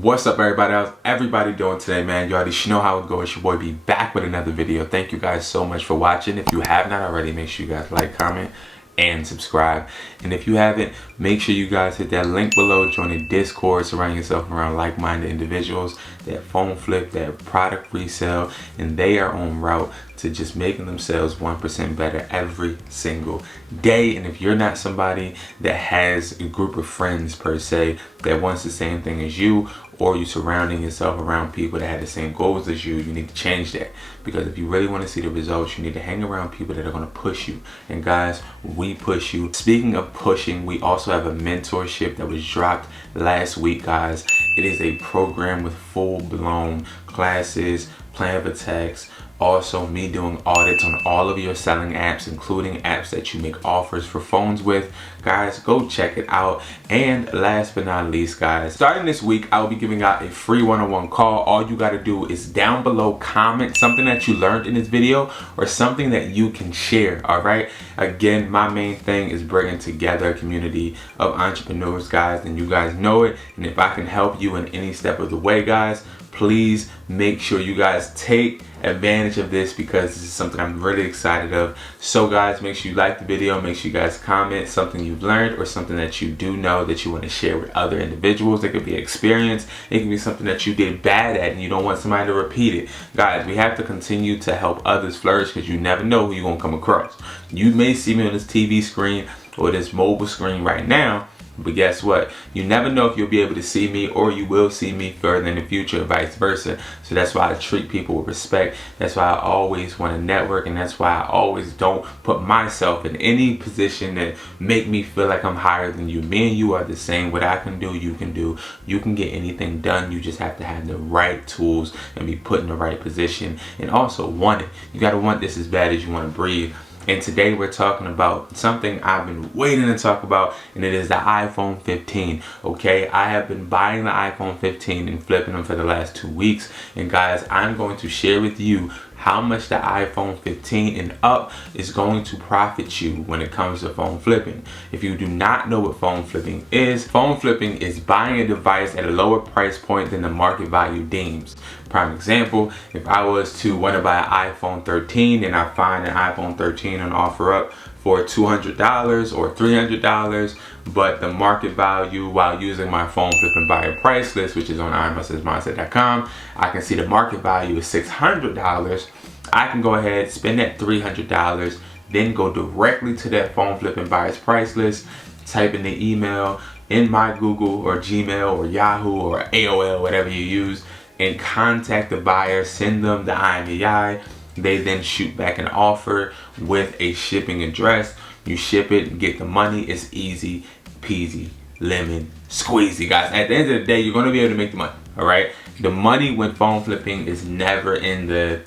What's up, everybody? How's everybody doing today, man? You already know how it goes. It's your boy B back with another video. Thank you guys so much for watching. If you have not already, make sure you guys like, comment, and subscribe. And if you haven't, make sure you guys hit that link below, join the Discord, surround yourself around like-minded individuals that phone flip, that product resell, and they are en route to just making themselves 1% better every single day. And if you're not somebody that has a group of friends per se that wants the same thing as you, or you surrounding yourself around people that have the same goals as you, you need to change that. Because if you really want to see the results, you need to hang around people that are going to push you. And guys, we push you. Speaking of pushing, we also have a mentorship that was dropped last week, guys. It is a program with full-blown classes, plan of attacks, also me doing audits on all of your selling apps, including apps that you make offers for phones with. Guys, go check it out. And last but not least, guys, starting this week, I'll be giving out a free one-on-one call. All you got to do is down below comment something that you learned in this video or something that you can share. All right, again, my main thing is bringing together a community of entrepreneurs, guys, and you guys know it. And if I can help you in any step of the way, guys, please make sure you guys take advantage of this, because this is something I'm really excited of. So guys, make sure you like the video, make sure you guys comment something you've learned or something that you do know that you want to share with other individuals. It could be experience, it can be something that you did bad at and you don't want somebody to repeat it. Guys, we have to continue to help others flourish, because you never know who you're gonna come across. You may see me on this TV screen or this mobile screen right now, but guess what? You never know if you'll be able to see me, or you will see me further in the future, vice versa. So that's why I treat people with respect. That's why I always want to network, and that's why I always don't put myself in any position that make me feel like I'm higher than you. Me and you are the same. What I can do, you can do. You can get anything done. You just have to have the right tools and be put in the right position, and also want it. You got to want this as bad as you want to breathe. And today we're talking about something I've been waiting to talk about, and it is the iPhone 15. Okay, I have been buying the iPhone 15 and flipping them for the last 2 weeks. And guys, I'm going to share with you how much the iPhone 15 and up is going to profit you when it comes to phone flipping. If you do not know what phone flipping is buying a device at a lower price point than the market value deems. Prime example, if I was to want to buy an iPhone 13 and I find an iPhone 13 on offer up for $200 or $300, but the market value, while using my phone flipping buyer price list, which is on iMustardMindset.com, I can see the market value is $600. I can go ahead, spend that $300, then go directly to that phone flipping buyer's price list, type in the email in my Google or Gmail or Yahoo or AOL, whatever you use, and contact the buyer, send them the IMEI. They then shoot back an offer with a shipping address. You ship it and get the money. It's easy peasy, lemon squeezy, guys. At the end of the day, you're going to be able to make the money. All right, the money when phone flipping is never in the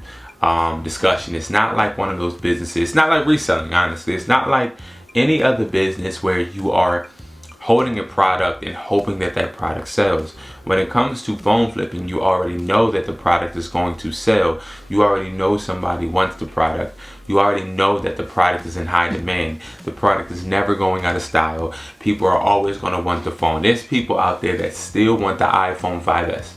discussion. It's not like one of those businesses. It's not like reselling, honestly. It's not like any other business where you are holding a product and hoping that that product sells. When it comes to phone flipping, you already know that the product is going to sell. You already know somebody wants the product. You already know that the product is in high demand. The product is never going out of style. People are always going to want the phone. There's people out there that still want the iPhone 5S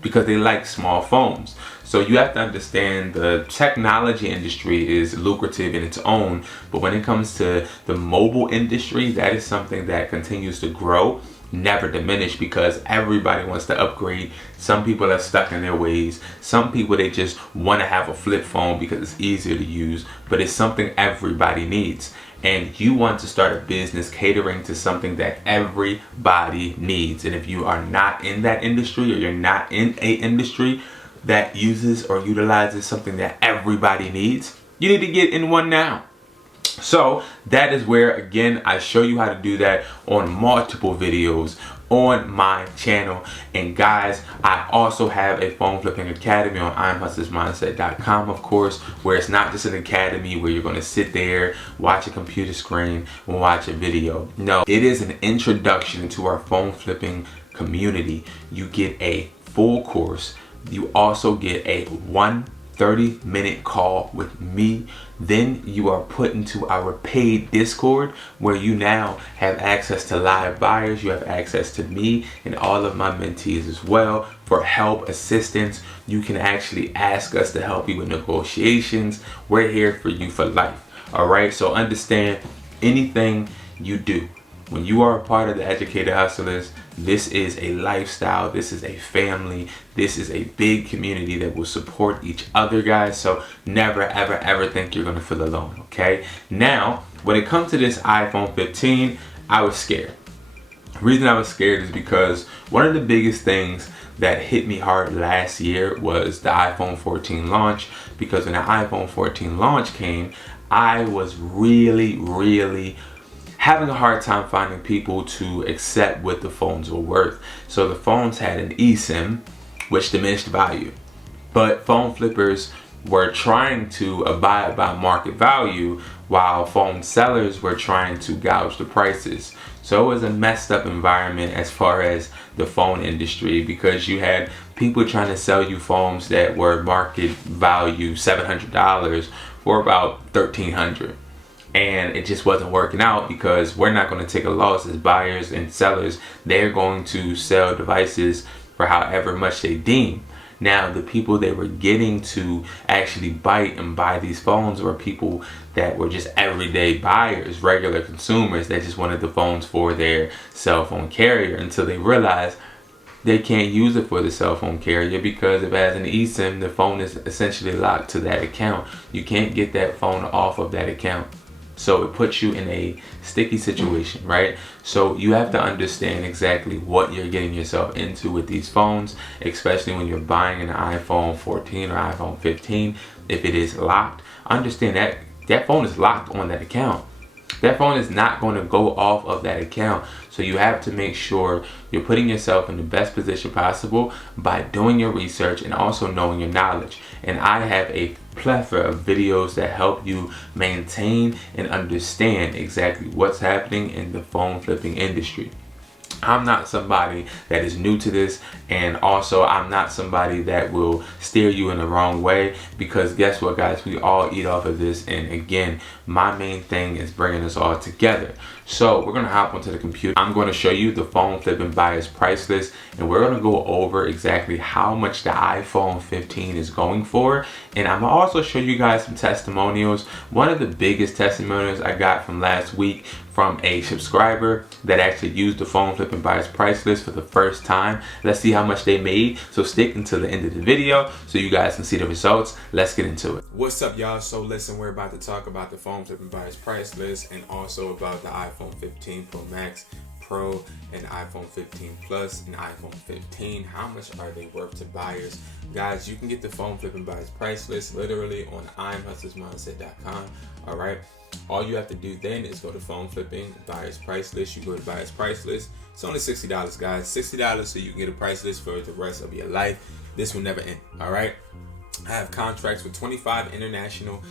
because they like small phones. So you have to understand the technology industry is lucrative in its own, but when it comes to the mobile industry, that is something that continues to grow, never diminish, because everybody wants to upgrade. Some people are stuck in their ways. Some people, they just want to have a flip phone because it's easier to use, but it's something everybody needs. And you want to start a business catering to something that everybody needs. And if you are not in that industry, or you're not in a industry that uses or utilizes something that everybody needs, you need to get in one now. So that is where, again, I show you how to do that on multiple videos on my channel. And guys, I also have a phone flipping academy on iMustardMindset.com, of course, where it's not just an academy where you're going to sit there, watch a computer screen, and watch a video. No, it is an introduction to our phone flipping community. You get a full course. You also get a 1 30-minute call with me. Then you are put into our paid Discord, where you now have access to live buyers. You have access to me and all of my mentees as well for help, assistance. You can actually ask us to help you with negotiations. We're here for you for life. All right, so understand, anything you do, when you are a part of the Educated Hustlers, this is a lifestyle, this is a family, this is a big community that will support each other, guys. So never, ever, ever think you're gonna feel alone, okay? Now, when it comes to this iPhone 15, I was scared. The reason I was scared is because one of the biggest things that hit me hard last year was the iPhone 14 launch, because when the iPhone 14 launch came, I was really having a hard time finding people to accept what the phones were worth. So the phones had an eSIM, which diminished value, but phone flippers were trying to abide by market value, while phone sellers were trying to gouge the prices. So it was a messed up environment as far as the phone industry, because you had people trying to sell you phones that were market value $700 for about $1,300. And it just wasn't working out, because we're not going to take a loss as buyers and sellers. They're going to sell devices for however much they deem. Now, the people they were getting to actually bite and buy these phones were people that were just everyday buyers, regular consumers that just wanted the phones for their cell phone carrier, until they realized they can't use it for the cell phone carrier, because if it has an eSIM, the phone is essentially locked to that account. You can't get that phone off of that account. So it puts you in a sticky situation, right? So you have to understand exactly what you're getting yourself into with these phones, especially when you're buying an iPhone 14 or iPhone 15. If it is locked, understand that that phone is locked on that account. That phone is not going to go off of that account. So you have to make sure you're putting yourself in the best position possible by doing your research and also knowing your knowledge. And I have a plethora of videos that help you maintain and understand exactly what's happening in the phone flipping industry. I'm not somebody that is new to this, and also I'm not somebody that will steer you in the wrong way, because guess what, guys, we all eat off of this. And again, my main thing is bringing us all together. So we're gonna hop onto the computer. I'm going to show you the phone flipping buyer's price list, and we're gonna go over exactly how much the iPhone 15 is going for. And I'm gonna also show you guys some testimonials. One of the biggest testimonials I got from last week from a subscriber that actually used the phone flipping buyer's price list for the first time. Let's see how much they made. So stick until the end of the video so you guys can see the results. Let's get into it. What's up, y'all? So listen, we're about to talk about the phone flipping buyer's price list, and also about the iPhone 15 Pro Max, Pro, and iPhone 15 Plus and iPhone 15. How much are they worth to buyers? Guys, you can get the phone flipping buyer's price list literally on imhustlersmindset.com. All right. All you have to do then is go to phone flipping buyer's price list. You go to buyer's price list. It's only $60, guys. $60 so you can get a price list for the rest of your life. This will never end. All right. I have contracts with 25 international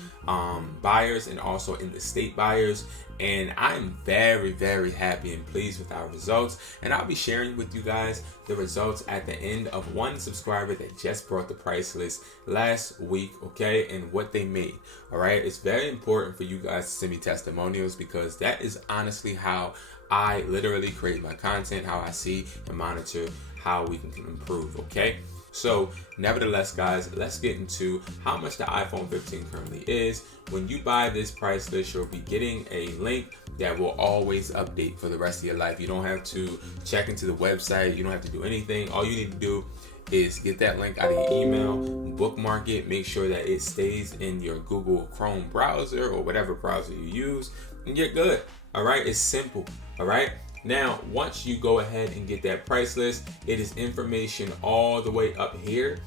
buyers and also in the state buyers, and I'm very happy and pleased with our results. And I'll be sharing with you guys the results at the end of one subscriber that just brought the price list last week, okay, and what they made. All right, it's very important for you guys to send me testimonials, because that is honestly how I literally create my content, how I see and monitor how we can improve, okay? So nevertheless, guys, let's get into how much the iPhone 15 currently is. When you buy this price list, you'll be getting a link that will always update for the rest of your life. You don't have to check into the website. You don't have to do anything. All you need to do is get that link out of your email, bookmark it, make sure that it stays in your Google Chrome browser or whatever browser you use, and you're good. All right, it's simple. All right. Now, once you go ahead and get that price list, it is information all the way up here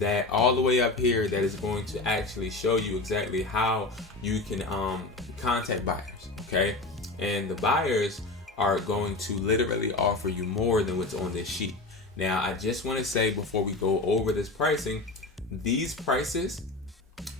that is going to actually show you exactly how you can contact buyers, okay? And the buyers are going to literally offer you more than what's on this sheet. Now, I just want to say before we go over this pricing, these prices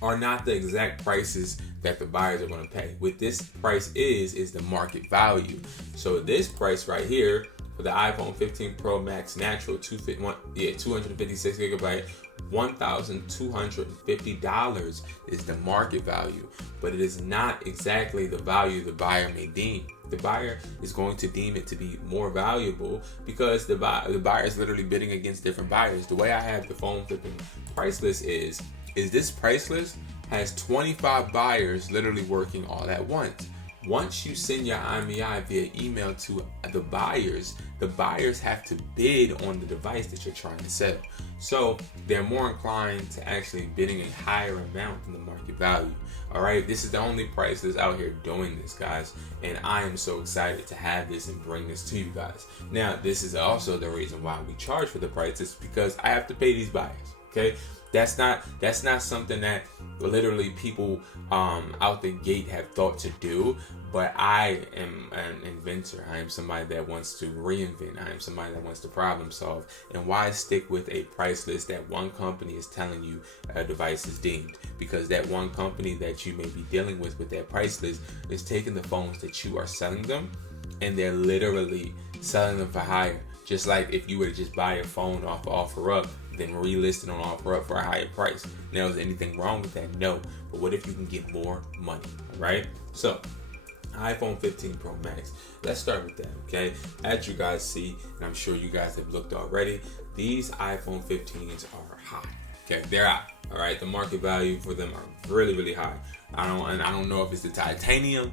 are not the exact prices that the buyers are going to pay. What this price is the market value. So this price right here for the iPhone 15 Pro Max Natural 256 gigabyte, $1,250 is the market value, but it is not exactly the value the buyer may deem. The buyer is going to deem it to be more valuable because the buyer is literally bidding against different buyers. The way I have the phone flipping price list is this price list has 25 buyers literally working all at once. Once you send your IMEI via email to the buyers have to bid on the device that you're trying to sell. So they're more inclined to actually bidding a higher amount than the market value. All right, this is the only price that's out here doing this, guys, and I am so excited to have this and bring this to you guys. Now, this is also the reason why we charge for the price, is because I have to pay these buyers. Okay, that's not something that literally people out the gate have thought to do, but I am an inventor. I am somebody that wants to reinvent. I am somebody that wants to problem solve. And why stick with a price list that one company is telling you a device is deemed? Because that one company that you may be dealing with that price list is taking the phones that you are selling them, and they're literally selling them for higher. Just like if you were to just buy a phone off of OfferUp, then relist it on OfferUp for a higher price. Now, is anything wrong with that? No. But what if you can get more money, right? So, iPhone 15 Pro Max. Let's start with that, okay? As you guys see, and I'm sure you guys have looked already, these iPhone 15s are high. Okay, they're high. All right, the market value for them are really, really high. I don't know if it's the titanium.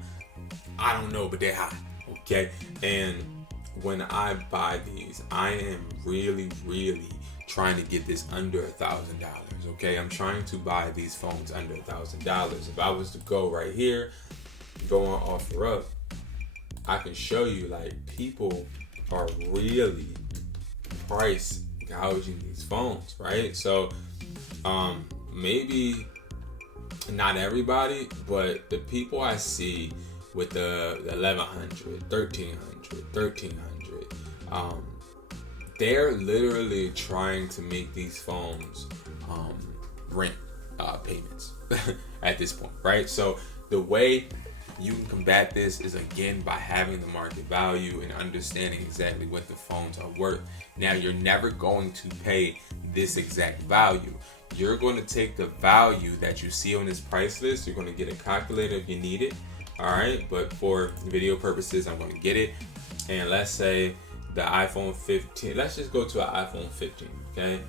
I don't know, but they're high. Okay, and when I buy these, I am really, really trying to get this under $1,000. Okay, I'm trying to buy these phones under $1,000. If I was to go right here, go on OfferUp, I can show you like people are really price gouging these phones, right? So maybe not everybody, but the people I see with the 1100, 1300, they're literally trying to make these phones rent payments at this point, right? So the way you can combat this is, again, by having the market value and understanding exactly what the phones are worth. Now, you're never going to pay this exact value. You're going to take the value that you see on this price list. You're going to get a calculator if you need it. All right, but for video purposes, I'm going to get it. And let's say the iPhone 15, let's just go to an iPhone 15, okay?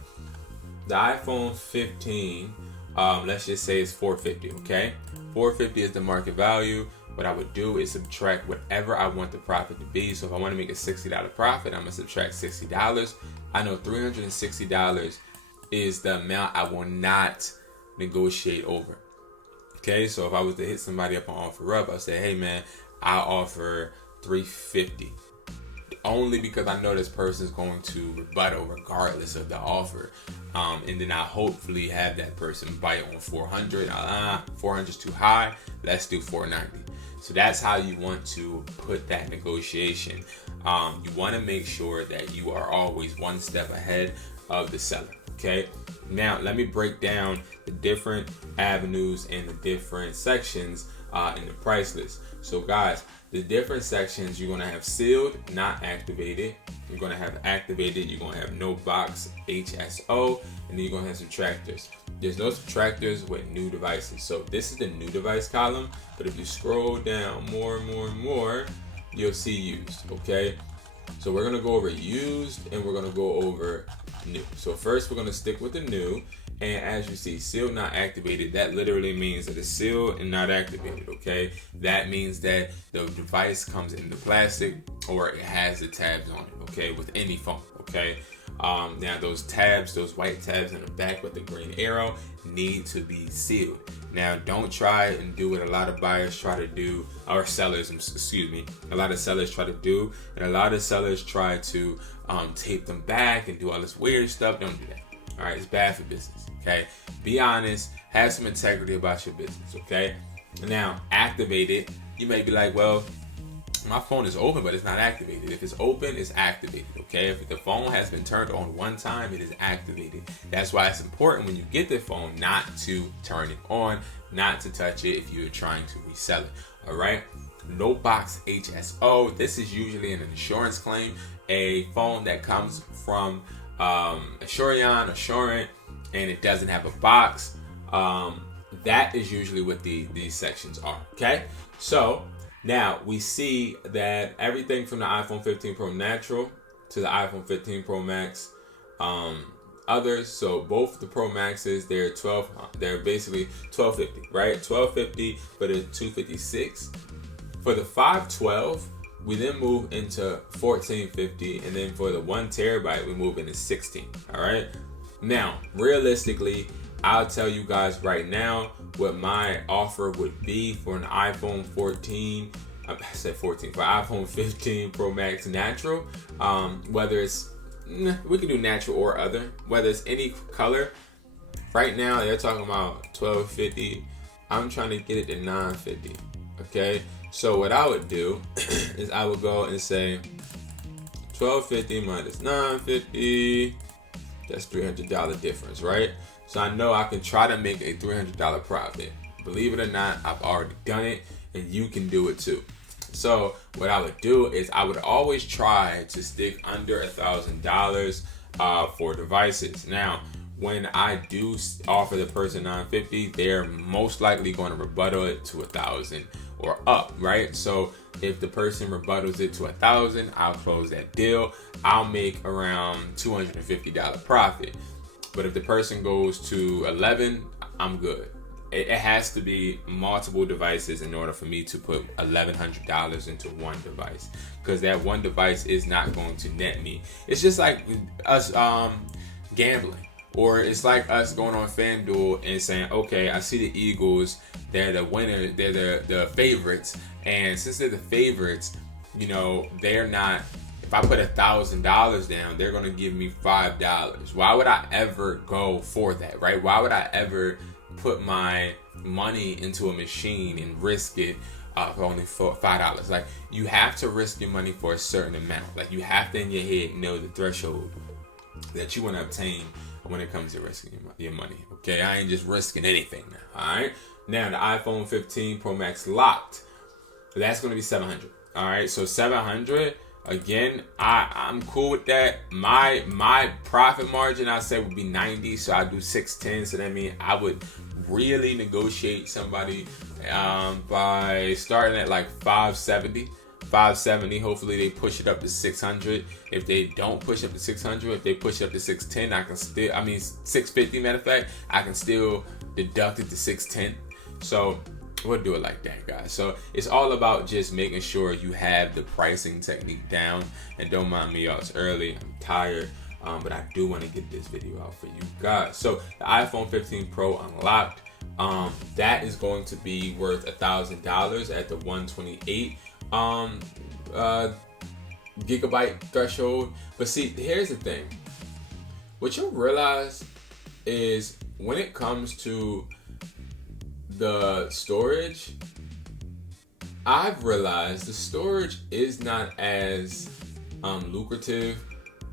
The iPhone 15, let's just say it's $450, okay? $450 is the market value. What I would do is subtract whatever I want the profit to be. So if I want to make a $60 profit, I'm going to subtract $60. I know $360 is the amount I will not negotiate over. Okay, so if I was to hit somebody up on OfferUp, I'll say, hey man, I'll offer $350. Only because I know this person's going to rebuttal regardless of the offer. And then I hopefully have that person bite on $400. $400 is too high. Let's do $490. So that's how you want to put that negotiation. You want to make sure that you are always one step ahead of the seller. Okay. Now let me break down the different avenues and the different sections in the price list. So guys, the different sections, you're going to have sealed, not activated. You're going to have activated. You're going to have no box, HSO, and then you're going to have subtractors. There's no subtractors with new devices. So this is the new device column. But if you scroll down more and more and more, you'll see used. Okay. So we're going to go over used and we're going to go over new. So first we're going to stick with the new. And as you see, sealed, not activated, that literally means that it's sealed and not activated, okay? That means that the device comes in the plastic or it has the tabs on it, okay, with any phone, okay? Now those tabs, those white tabs in the back with the green arrow need to be sealed. Now don't try and do what a lot of buyers try to do, or sellers, excuse me, a lot of sellers try to do, and a lot of sellers try to tape them back and do all this weird stuff. Don't do that. All right, it's bad for business, okay? Be honest, have some integrity about your business, okay? Now, activate it. You may be like, well, my phone is open, but it's not activated. If it's open, it's activated, okay? If the phone has been turned on one time, it is activated. That's why it's important when you get the phone not to turn it on, not to touch it if you're trying to resell it, all right? no box HSO. This is usually an insurance claim, a phone that comes from Assurant, and it doesn't have a box. That is usually what these sections are. Okay, so now we see that everything from the iPhone 15 Pro Natural to the iPhone 15 Pro Max, others. So both the Pro Maxes, they're basically 1250, right? 1250 for the 256. For the 512, we then move into 1450, and then for the 1 terabyte, we move into 16. All right. Now, realistically, I'll tell you guys right now what my offer would be for an iPhone 14. I said 14 for iPhone 15 Pro Max Natural. Whether it's we can do natural or other, whether it's any color. Right now, they're talking about 1250. I'm trying to get it to 950. Okay. So what I would do is I would go and say 1250 minus 950. That's $300 difference, right? So I know I can try to make a $300 profit. Believe it or not, I've already done it, and you can do it too. So what I would do is I would always try to stick under $1,000 for devices. Now, when I do offer the person $950, they're most likely going to rebuttal it to $1,000 or up, right? So if the person rebuttals it to $1,000, I'll close that deal. I'll make around $250 profit. But if the person goes to 11, I'm good. It has to be multiple devices in order for me to put $1,100 into one device, because that one device is not going to net me. It's just like us gambling, or it's like us going on FanDuel and saying, okay, I see the Eagles, they're the winner, they're the favorites, and since they're the favorites, you know, they're not. If I put $1,000 down, they're gonna give me $5. Why would I ever go for that, right? Why would I ever put my money into a machine and risk it for only $5? Like, you have to risk your money for a certain amount. Like, you have to in your head know the threshold that you want to obtain when it comes to risking your money. Okay, I ain't just risking anything now. All right. Now the iPhone 15 Pro Max locked. That's gonna be $700. All right, so $700. Again, I'm cool with that. My profit margin, I say, would be 90, so I do 610. So that means I would really negotiate somebody by starting at like 570. Hopefully they push it up to 600. If they don't push up to 600, if they push up to 610, I can still, 650. Matter of fact, I can still deduct it to 610. So we'll do it like that, guys. So it's all about just making sure you have the pricing technique down. And don't mind me, y'all, it's early, I'm tired, but I do want to get this video out for you guys. So the iPhone 15 Pro unlocked, that is going to be worth $1,000 at the 128 gigabyte threshold. But see, here's the thing. What you'll realize is when it comes to the storage, I've realized the storage is not as lucrative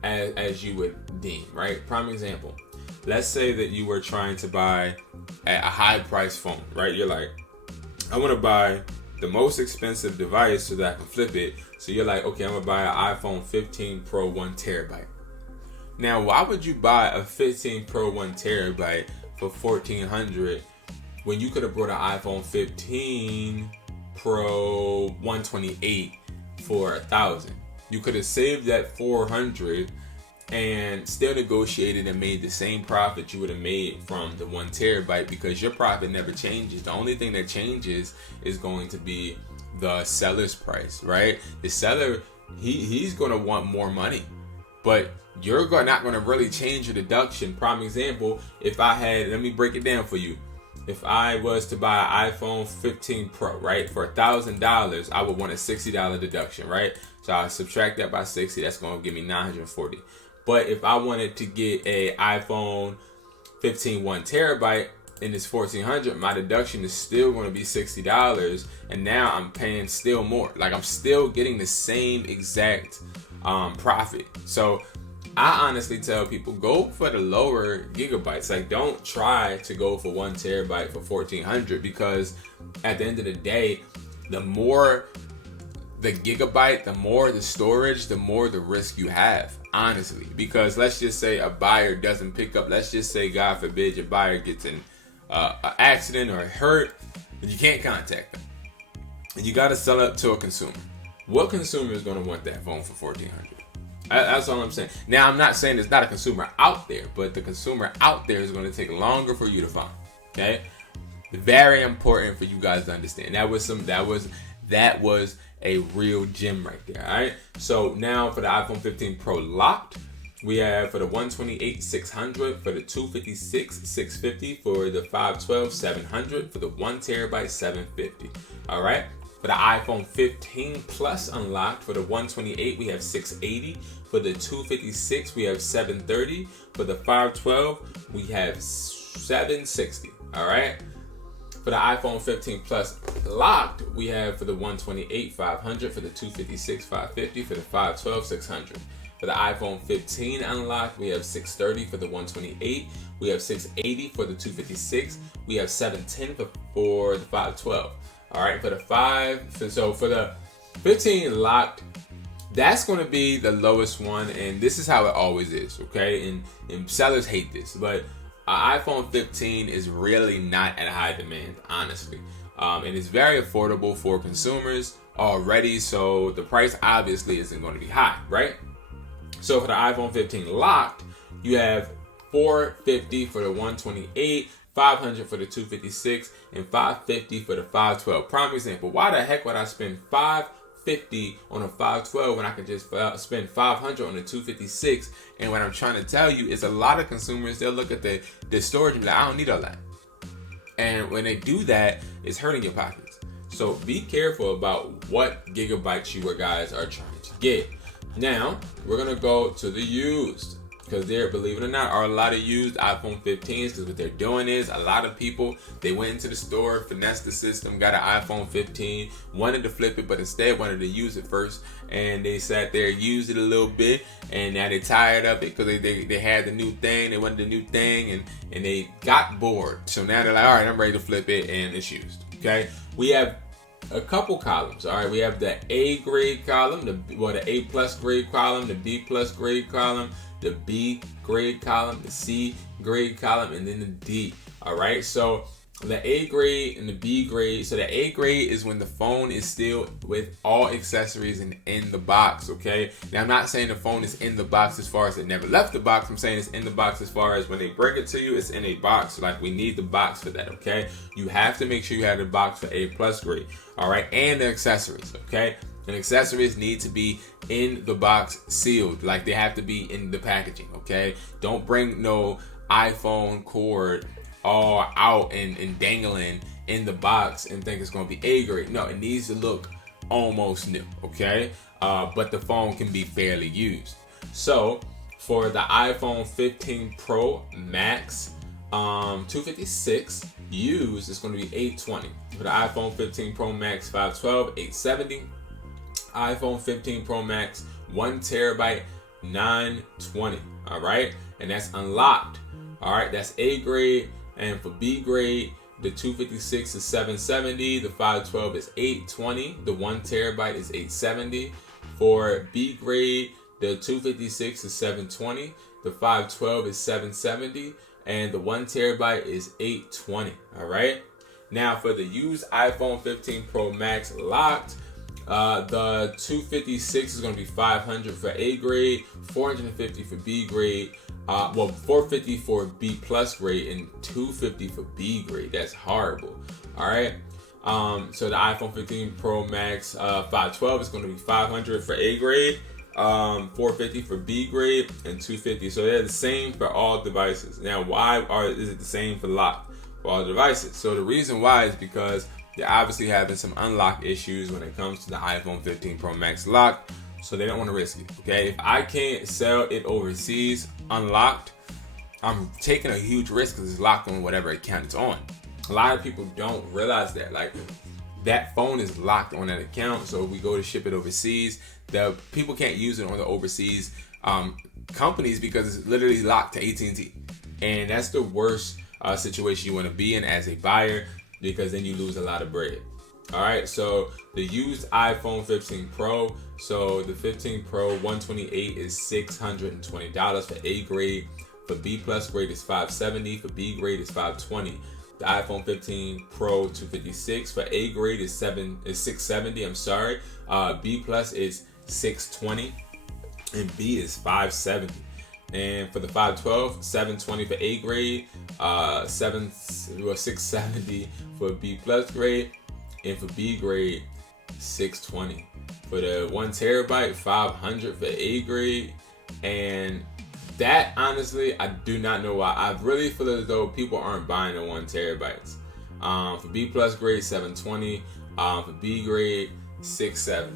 as you would deem, right? Prime example, let's say that you were trying to buy a high price phone, right? You're like, I want to buy the most expensive device so that I can flip it. So you're like, okay, I'm gonna buy an iPhone 15 Pro 1 terabyte. Now, why would you buy a 15 Pro 1 terabyte for $1,400 when you could have brought an iPhone 15 Pro 128 for $1,000? You could have saved that $400 and still negotiated and made the same profit you would have made from the 1 terabyte, because your profit never changes. The only thing that changes is going to be the seller's price, right? The seller, he's going to want more money, but you're not going to really change your deduction. Prime example, if I had, let me break it down for you. If I was to buy an iPhone 15 Pro, right, for $1,000, I would want a $60 deduction, right? So I subtract that by 60, that's going to give me $940. But if I wanted to get a iPhone 15 1 terabyte and it's $1,400, my deduction is still going to be $60, and now I'm paying still more. Like, I'm still getting the same exact profit. So I honestly tell people, go for the lower gigabytes. Like, don't try to go for 1 terabyte for $1,400, because at the end of the day, the more the gigabyte, the more the storage, the more the risk you have, honestly. Because let's just say a buyer doesn't pick up. Let's just say, God forbid, your buyer gets in an accident or hurt, and you can't contact them. And you got to sell it to a consumer. What consumer is going to want that phone for $1,400? That's all I'm saying. Now, I'm not saying there's not a consumer out there, but the consumer out there is going to take longer for you to find. Okay, very important for you guys to understand. That was a real gem right there. All right. So now for the iPhone 15 Pro locked, we have for the 128 600, for the 256 650, for the 512 700, for the 1 terabyte 750. All right. For the iPhone 15 Plus unlocked, for the 128 we have 680, for the 256 we have 730, for the 512 we have 760. All right. For the iPhone 15 Plus locked, we have for the 128 500, for the 256 550, for the 512 600. For the iPhone 15 unlocked, we have 630 for the 128, we have 680 for the 256, we have 710 for the 512. All right, for the 15 locked, that's going to be the lowest one, and this is how it always is, okay? And sellers hate this, but an iPhone 15 is really not at high demand, honestly. And it's very affordable for consumers already, so the price obviously isn't going to be high, right? So for the iPhone 15 locked, you have $450 for the 128, $500 for the 256, and $550 for the 512. Prime example, why the heck would I spend $550 on a 512 when I could just spend $500 on a 256? And what I'm trying to tell you is a lot of consumers, they'll look at the storage and be like, I don't need all that. And when they do that, it's hurting your pockets. So be careful about what gigabytes you guys are trying to get. Now, we're going to go to the used. Because there, believe it or not, are a lot of used iPhone 15s. Because what they're doing is a lot of people, they went into the store, finessed the system, got an iPhone 15, wanted to flip it, but instead wanted to use it first. And they sat there, used it a little bit, and now they're tired of it because they had the new thing, they wanted the new thing, and they got bored. So now they're like, all right, I'm ready to flip it, and it's used. Okay, we have a couple columns. All right, we have the A grade column, the A plus grade column, the B plus grade column, the B grade column, the C grade column, and then the D. All right, so the A grade and the B grade. So the A grade is when the phone is still with all accessories and in the box. Okay, now I'm not saying the phone is in the box as far as it never left the box. I'm saying it's in the box as far as when they bring it to you, it's in a box. Like, we need the box for that. Okay, you have to make sure you have the box for A plus grade. All right, and the accessories. Okay, and accessories need to be in the box sealed. Like, they have to be in the packaging. Okay, don't bring no iPhone cord all out and dangling in the box and think it's going to be A grade. No, it needs to look almost new. Okay, but the phone can be fairly used. So for the iPhone 15 Pro Max 256 used, it's going to be $820. For the iPhone 15 Pro Max 512, $870. iPhone 15 Pro Max 1 terabyte, $920. All right, and that's unlocked. All right, that's A grade. And for B grade, the 256 is $770, the 512 is $820, the 1 terabyte is $870. For B grade, the 256 is $720, the 512 is $770, and the 1 terabyte is $820. All right. Now for the used iPhone 15 Pro Max locked, the 256 is going to be $500 for A grade, $450 for B grade. $450 for B plus grade and $250 for B grade. That's horrible. All right. So the iPhone 15 Pro Max 512 is going to be $500 for A grade, $450 for B grade, and $250. So they're the same for all devices. Now, why is it the same for lock for all devices? So the reason why is because they're obviously having some unlock issues when it comes to the iPhone 15 Pro Max lock. So they don't want to risk it. Okay, if I can't sell it overseas unlocked, I'm taking a huge risk because it's locked on whatever account it's on. A lot of people don't realize that. Like, that phone is locked on that account. So if we go to ship it overseas, the people can't use it on the overseas companies because it's literally locked to AT&T. And that's the worst situation you want to be in as a buyer, because then you lose a lot of bread. All right, so the used iPhone 15 Pro. So the 15 Pro 128 is $620 for A grade. For B plus grade is $570. For B grade is $520. The iPhone 15 Pro 256 for A grade is $670. I'm sorry. B plus is $620, and B is $570. And for the 512, $720 for A grade, $670 for B plus grade, and for B grade, $620. For the 1 terabyte, $500 for A grade. And that, honestly, I do not know why. I really feel as though people aren't buying the 1 terabytes. For B plus grade, $720. For B grade, $670.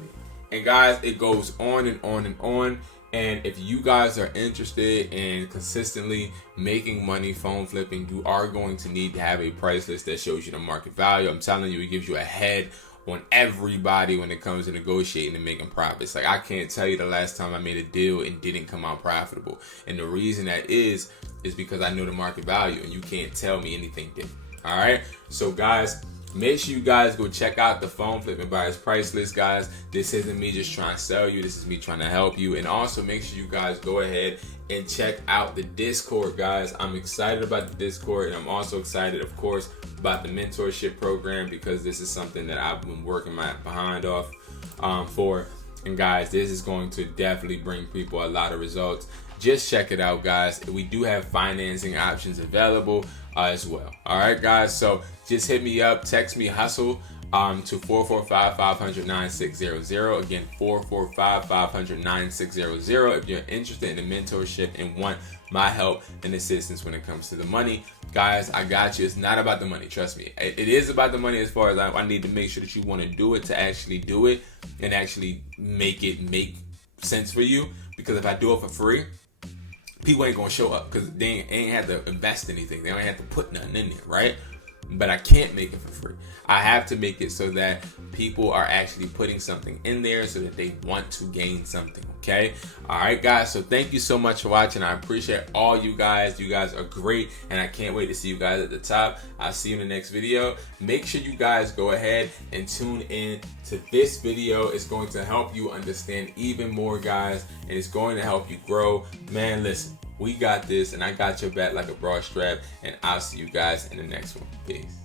And guys, it goes on and on and on. And if you guys are interested in consistently making money phone flipping, you are going to need to have a price list that shows you the market value. I'm telling you, it gives you a head on everybody when it comes to negotiating and making profits. Like, I can't tell you the last time I made a deal and didn't come out profitable. And the reason that is because I know the market value, and you can't tell me anything different. All right. So guys, make sure you guys go check out the phone flipping buyer's price list, guys. This isn't me just trying to sell you. This is me trying to help you. And also make sure you guys go ahead and check out the Discord, guys. I'm excited about the Discord, and I'm also excited, of course, about the mentorship program, because this is something that I've been working my behind off for. And guys, this is going to definitely bring people a lot of results. Just check it out, guys. We do have financing options available as well. All right, guys. So just hit me up. Text me HUSTLE to 445-500-9600. Again, 445-500-9600. If you're interested in the mentorship and want my help and assistance when it comes to the money, guys, I got you. It's not about the money. Trust me. It is about the money as far as I need to make sure that you want to do it, to actually do it and actually make it make sense for you. Because if I do it for free, people ain't gonna show up because they ain't have to invest anything. They don't have to put nothing in there, right? But I can't make it for free. I have to make it so that people are actually putting something in there so that they want to gain something, okay? All right, guys, so thank you so much for watching. I appreciate all you guys. You guys are great, and I can't wait to see you guys at the top. I'll see you in the next video. Make sure you guys go ahead and tune in to this video. It's going to help you understand even more, guys, and it's going to help you grow. Man, listen, we got this, and I got your back like a bra strap, and I'll see you guys in the next one. Peace.